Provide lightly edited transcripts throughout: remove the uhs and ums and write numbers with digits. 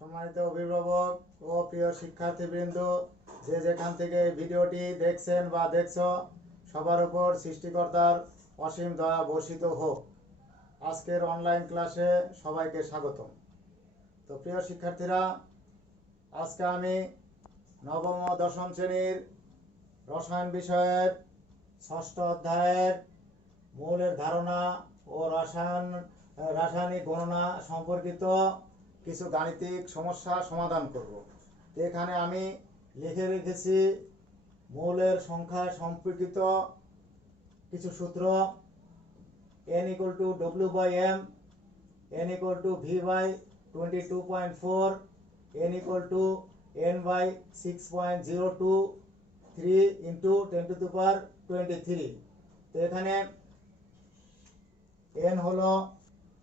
সম্মানিত অভিভাবক ও প্রিয় শিক্ষার্থীবৃন্দ, যে যেখান থেকে এই ভিডিওটি দেখছেন বা দেখছো, সবার উপর সৃষ্টিকর্তার অসীম দয়া বর্ষিত হোক। আজকের অনলাইন ক্লাসে সবাইকে স্বাগতম। তো প্রিয় শিক্ষার্থীরা, আজকে আমি নবম ও দশম শ্রেণীর রসায়ন বিষয়ের ষষ্ঠ অধ্যায়ের মৌলের ধারণা ও রাসায়নিক গণনা সম্পর্কিত কিছু গাণিতিক সমস্যা সমাধান করব। তো এখানে আমি লিখে রেখেছি মৌলের সংখ্যা সম্পর্কিত কিছু সূত্র। n equal to w by m, n equal to v by 22.4, n equal to n by 6.02, 3 into 10 to the power 23। তো এখানে n হলো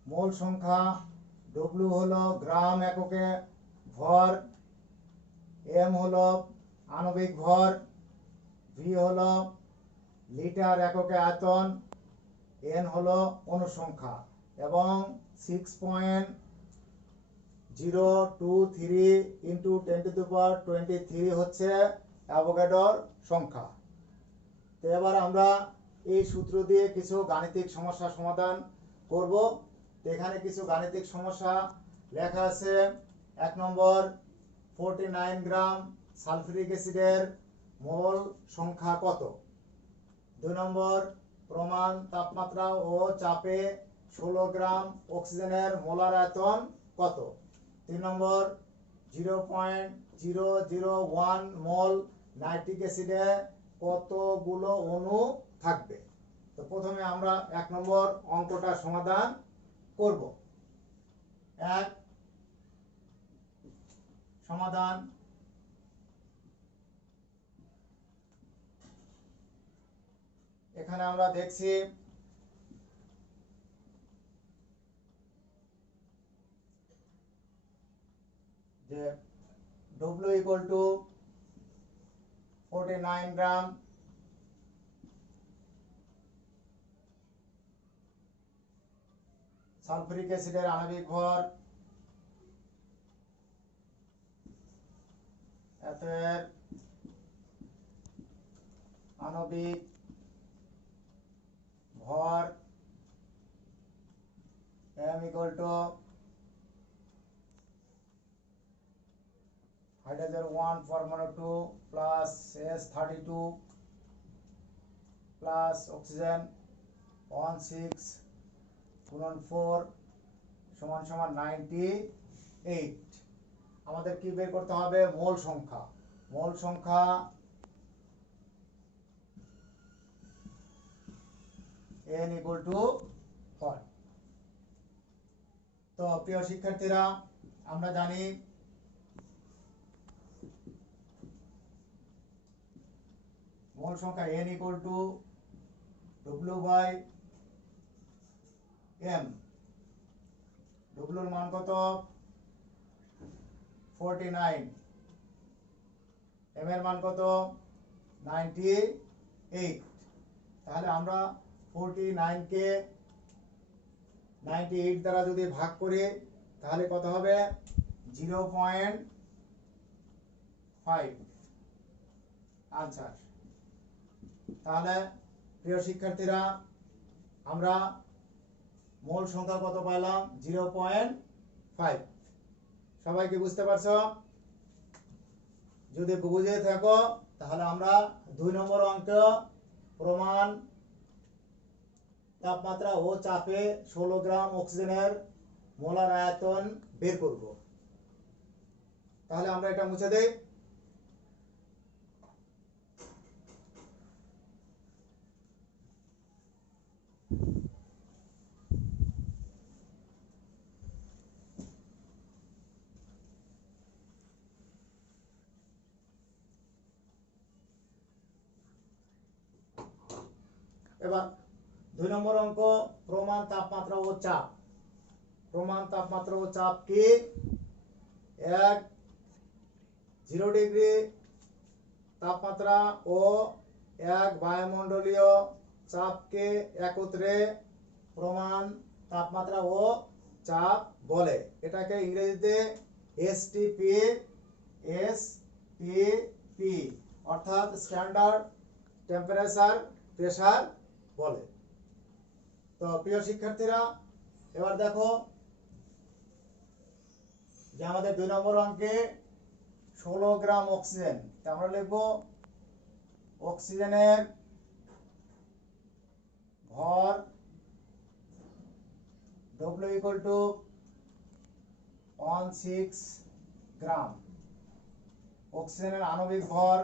মোল সংখ্যা, w হলো গ্রাম এককে ভর, m হলো আণবিক ভর, v হলো লিটার এককে আয়তন, n হলো অনুসংখ্যা এবং 6.023 ইন্টু 10 to the power 23 হচ্ছে অ্যাভোগাড্রোর সংখ্যা। তো এবার আমরা এই সূত্র দিয়ে কিছু গাণিতিক সমস্যা সমাধান করব। তো এখানে কিছু গাণিতিক সমস্যা লেখা আছে। 1 নম্বর, 49 গ্রাম সালফিউরিক অ্যাসিডের মোল সংখ্যা কত? 2 নম্বর, প্রমাণ তাপমাত্রা ও চাপে 16 গ্রাম অক্সিজেনের মোলার আয়তন কত? 3 নম্বর, 0.001 মোল নাইট্রিক অ্যাসিডে কতগুলো অণু থাকবে? তো প্রথমে আমরা 1 নম্বর অঙ্কটা সমাধান করব। 1 সমাধান। এখানে আমরা দেখছি যে W equal to 49 gram sulphuric অ্যাসিডের আণবিক ভর, এর আণবিক ভর m equal to হাইড্রোজেন 1 পরমাণু 2 প্লাস S32 প্লাস অক্সিজেন 16 গুণন 4 সমান সমান 98। আমাদের কি বের করতে হবে? মোল সংখ্যা। মোল সংখ্যা n equal to 4। তো প্রিয় শিক্ষার্থীরা, আমরা জানি মোল সংখ্যা n equal to w by m। w এর মান কত? 49। m এর মান কত? 98। তাহলে আমরা 49 কে 98 দ্বারা যদি ভাগ করি তাহলে কত হবে? 0.5 আনসার। তাহলে প্রিয় শিক্ষার্থীরা, আমরা মোল সংখ্যা কত পাইলাম? 0.5। সবাই কি বুঝতে পারছো? যদি বুঝে থাকো তাহলে আমরা 2 নম্বর অঙ্ক প্রমাণ তাপমাত্রা ও চাপে 16 গ্রাম অক্সিজেনের মোলার আয়তন বের করব। তাহলে আমরা এটা মুছে দেই। এবার 2 নম্বর অঙ্ক প্রমাণ তাপমাত্রা ও চাপ। প্রমাণ তাপমাত্রা ও চাপ কি? 0 ডিগ্রি তাপমাত্রা ও 1 বায়ুমণ্ডলীয় চাপকে একত্রে প্রমাণ তাপমাত্রা ও চাপ বলে। এটাকে ইংরেজিতে এসটিপি এসটিপি অর্থাৎ স্ট্যান্ডার্ড টেম্পারেচার প্রেসার বলে। তো প্রিয় শিক্ষার্থীরা, এবার দেখো যে আমাদের 2 নম্বর অঙ্কে 16 গ্রাম অক্সিজেন। তা আমরা লিখব অক্সিজেনের ভর W equal to 16 গ্রাম। অক্সিজেনের আণবিক ভর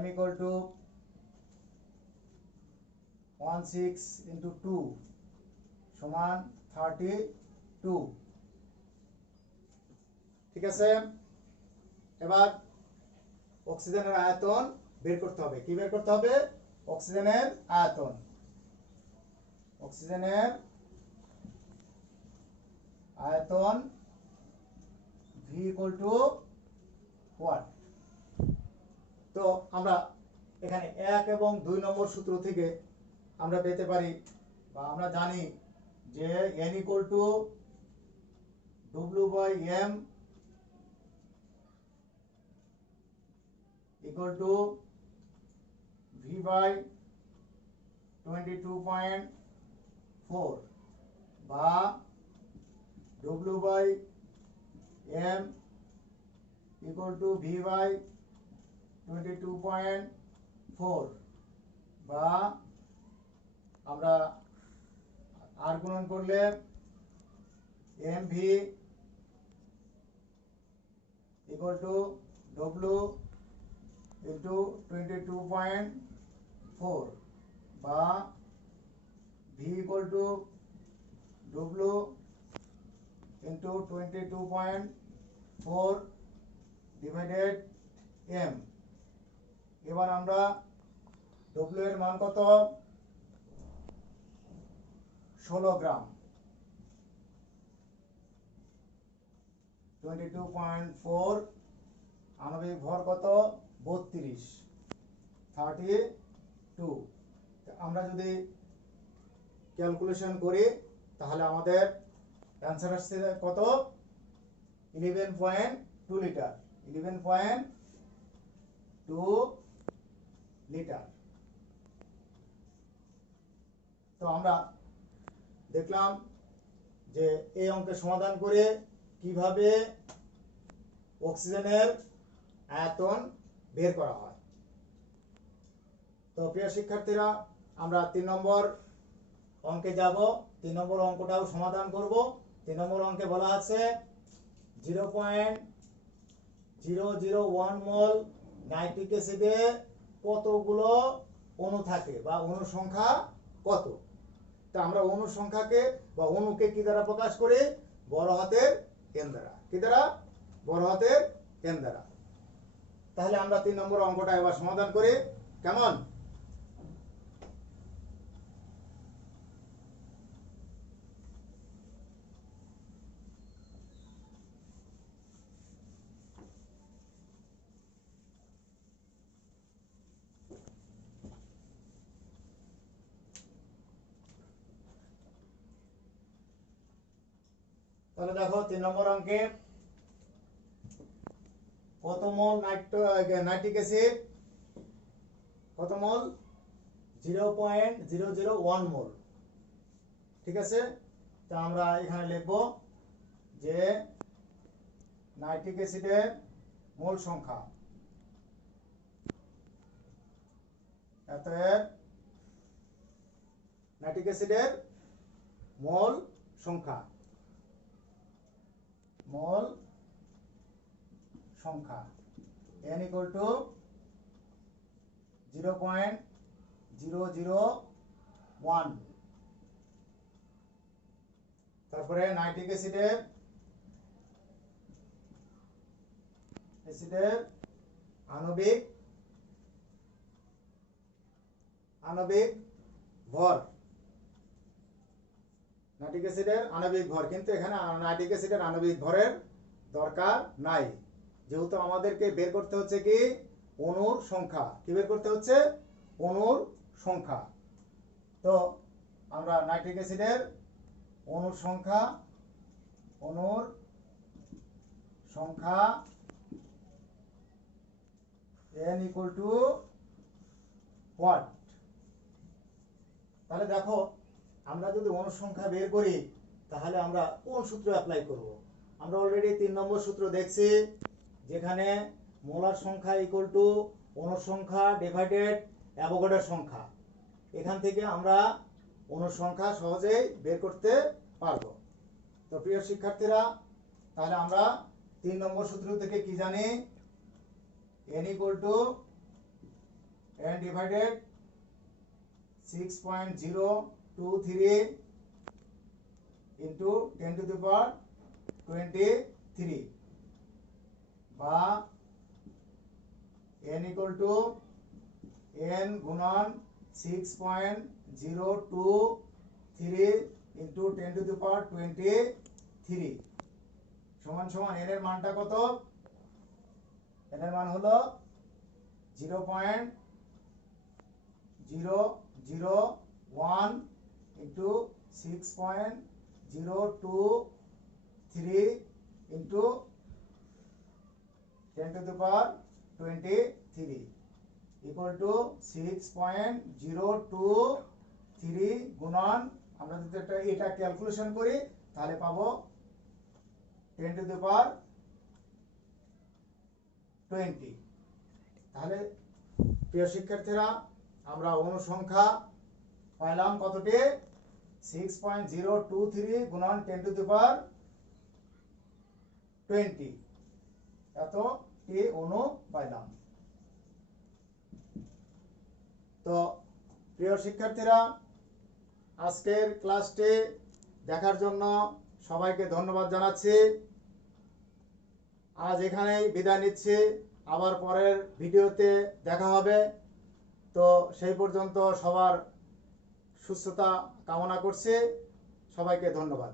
M equal to 16 into 2 সমান 32। ঠিক আছে, এবার অক্সিজেনের আয়তন বের করতে হবে। কি বের করতে হবে? অক্সিজেনের আয়তন। V equal to what? তো আমরা এখানে 1 এবং 2 নম্বর সূত্র থেকে আমরা পেতে পারি বা আমরা জানি যে N equal to W by M equal to V by 22.4 বা W by M equal to V by 22.4 বা আমরা আর গুণন করলে MV equal to W into 22.4 বা V equal to W into 22.4 divided M। এবার আমরা W এর মান কত? 16 গ্রাম। 22.4 আণবিক ভর কত? 32। আমরা যদি ক্যালকুলেশন করি তাহলে আমাদের অ্যান্সার আসছে কত? 11.2 লিটার। 11.2 লিটার। তো আমরা দেখলাম যে এই অঙ্কের সমাধান করে কিভাবে অক্সিজেনের আয়তন বের করা হয়। তো প্রিয় শিক্ষার্থীরা, আমরা 3 নম্বর অঙ্কে যাব। 3 নম্বর অঙ্কটাও সমাধান করব। 3 নম্বর অঙ্কে বলা আছে 0.001 মোল নাইট্রিক অ্যাসিডে কতগুলো অণু থাকে বা অণু সংখ্যা কত। তা আমরা অণু সংখ্যাকে বা অণুকে কি দ্বারা প্রকাশ করি? বড় হাতের এন দ্বারা। কি দ্বারা? বড় হাতের এন দ্বারা। তাহলে আমরা 3 নম্বর অঙ্কটা এবার সমাধান করি। কেমন? তাহলে দেখো 3 নম্বর অঙ্কে কত মোল নাইট্রিক অ্যাসিড? কত মোল? 0.001 মোল। ঠিক আছে, তা আমরা এখানে লিখব যে নাইট্রিক অ্যাসিডের মোল সংখ্যা, অতএব নাইট্রিক অ্যাসিডের মোল সংখ্যা N equal to 0.001। তারপরে নাইট্রিক অ্যাসিডের আণবিক ভর। নাইট্রিক অ্যাসিডের আণবিক ভর, কিন্তু এখানে নাইট্রিক অ্যাসিডের আণবিক ভরের দরকার নাই, যেহেতু আমাদেরকে বের করতে হচ্ছে কি? অণুর সংখ্যা। কি বের করতে হচ্ছে? অণুর সংখ্যা। তো আমরা নাইট্রিক অ্যাসিডের অণুর সংখ্যা n ইকুয়াল টু হোয়াট? তাহলে দেখো, আমরা যদি অণুর সংখ্যা বের করি তাহলে আমরা কোন সূত্র অ্যাপ্লাই করব? আমরা অলরেডি 3 নম্বর সূত্র দেখছি, যেখানে মোলার সংখ্যা ইকুয়াল টু অণুর সংখ্যা ডিভাইডেড অ্যাভোগাড্রোর সংখ্যা। এখান থেকে আমরা অণুর সংখ্যা সহজেই বের করতে পারবো। তো প্রিয় শিক্ষার্থীরা, তাহলে আমরা 3 নম্বর সূত্র থেকে কি জানি? n equal to n divided 6.023 into 10 to the power 23, বা n ইকুয়াল টু n গুণন 6.023 ইন্টু 10 টু দি পাওয়ার 23 সমান সমান n এর মানটা কত? n এর মান হলো 0.001 into 6.023 into 10 to the power 23 equal to 6.023 গুণন, আমরা যদি এটা ক্যালকুলেশন করি তাহলে পাবো 10 টু দি পাওয়ার 20। তাহলে প্রিয় শিক্ষার্থীরা, আমরা অণু সংখ্যা পাইলাম কতটি? 6.023 গুণন 10 টু দি পাওয়ার 20, এতটি অণু পাইলাম। তো প্রিয় শিক্ষার্থীরা, আজকের ক্লাসটি দেখার জন্য সবাইকে ধন্যবাদ জানাচ্ছি। আজ এখানেই বিদায় নিচ্ছি, আবার পরের ভিডিওতে দেখা হবে। তো সেই পর্যন্ত সবার সুস্থতা কামনা করছি। সবাইকে ধন্যবাদ।